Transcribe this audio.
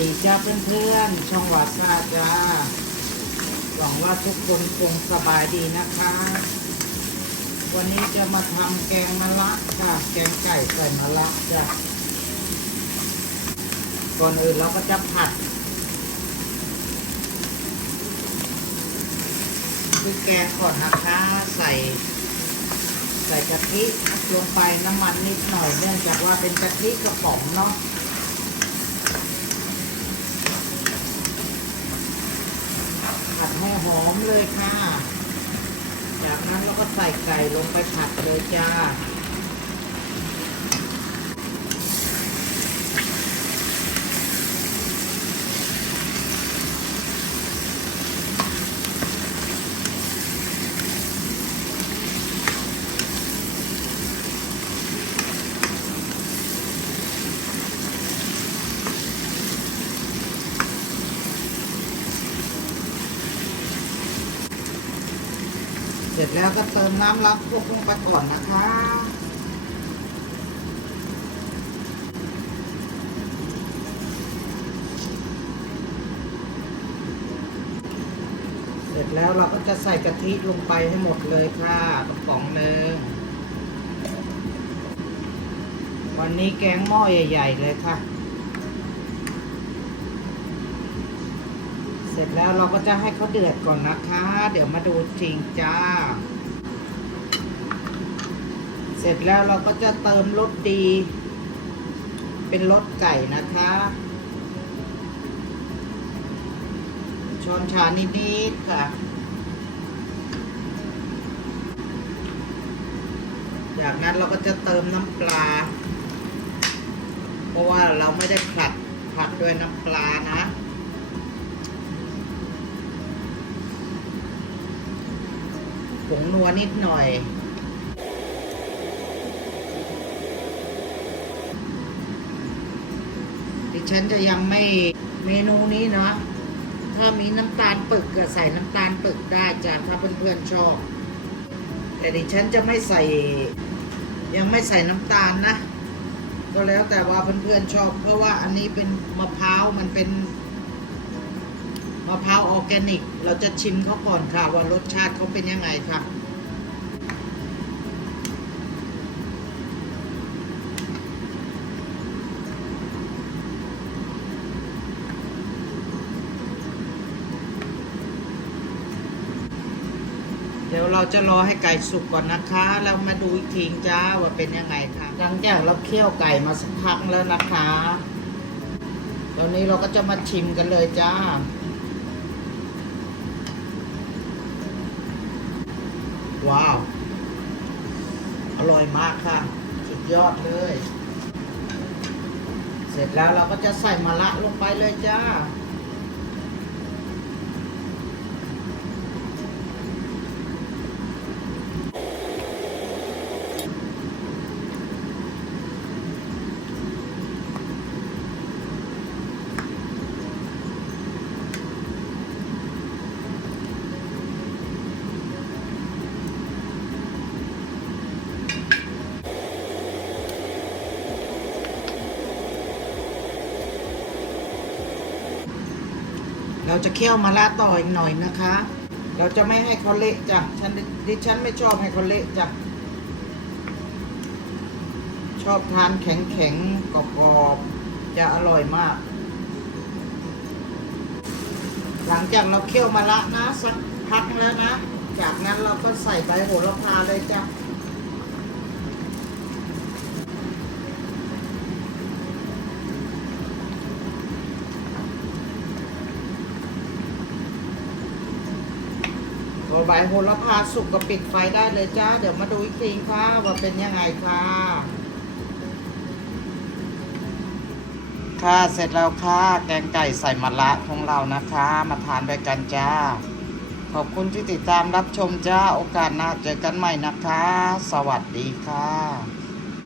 ดีจ้าเพื่อนๆ ช่องวาซาจ้า หวังว่าทุกคนคงสบายดีนะคะ วันนี้จะมาทำแกงมะละค่ะ แกงไก่ใส่มะละจ้ะ ก่อนอื่นเราก็จะผัดพริกแกงก่อนนะคะ ใส่ใส่กะทิลงไปน้ำมันนิดหน่อย เนื่องจากว่าเป็นกะทิกระป๋องเนาะ ผัดให้หอมเลยค่ะ จากนั้นเราก็ใส่ไก่ลงไปผัดเลยจ้า ร็จแล้วก็เติมน้ำล้างพวกลงไปก่อนนะคะเสร็จแล้วเราก็จะใส่กะทิลงไปให้หมดเลยค่ะกระป๋องหนึ่งวันนี้แกงหม้อใหญ่ ๆ เลยค่ะ เส ร็จแล้วเราก็จะให้เขาเดือดก่อนนะคะ เดี๋ยวมาดูจริงจ้า เสร็จแล้วเราก็จะเติมรสดี เป็นรสไก่นะคะ ช้อนชานิดๆค่ะ จากนั้นเราก็จะเติมน้ำปลา เพราะว่าเราไม่ได้ผัดผัดด้วยน้ำปลานะ ผงนัวนิดหน่อย ดิฉันจะยังไม่เมนูนี้เนาะถ้ามีน้ำตาลปึกก็ใส่น้ำตาลปึกได้จ้ะถ้าเพื่อนๆชอบ แต่ดิฉันจะไม่ใส่ ยังไม่ใส่น้ำตาลนะ ก็แล้วแต่ว่าเพื่อนๆชอบ เพราะว่าอันนี้เป็นมะพร้าวมันเป็น มะพร้าวออร์แกนิก เราจะชิมเขาก่อนค่ะ ว่ารสชาติเขาเป็นยังไงค่ะเดี๋ยวเราจะรอให้ไก่สุกก่อนนะคะ แล้วมาดูอีกทีจ้าว่าเป็นยังไงค่ะ หลังจากเราเคี่ยวไก่มาสักพักแล้วนะคะ ตอนนี้เราก็จะมาชิมกันเลยจ้า ว้าว อร่อยมากค่ะ สุดยอดเลย เสร็จแล้วเราก็จะใส่มะระลงไปเลยจ้า เราจะเคี่ยวมะระต่ออีกหน่อยนะคะ เราจะไม่ให้เขาเละจ้ะฉันดิฉันไม่ชอบให้เขาเละจ้ะชอบทานแข็งแข็งๆกรอบๆจะอร่อยมาก หลังจากเราเคี่ยวมะระนะสักพักแล้วนะ จากนั้นเราก็ใส่ใบโหระพาเลยจ้ะ ใบโหระพาสุกก็ปิดไฟได้เลยจ้า เดี๋ยวมาดูอีกทีค่ะว่าเป็นยังไงค่ะ ค่ะเสร็จแล้วค่ะ แกงไก่ใส่มะระของเรานะคะ มาทานด้วยกันจ้า ขอบคุณที่ติดตามรับชมจ้า โอกาสหน้าเจอกันใหม่นะคะ สวัสดีค่ะ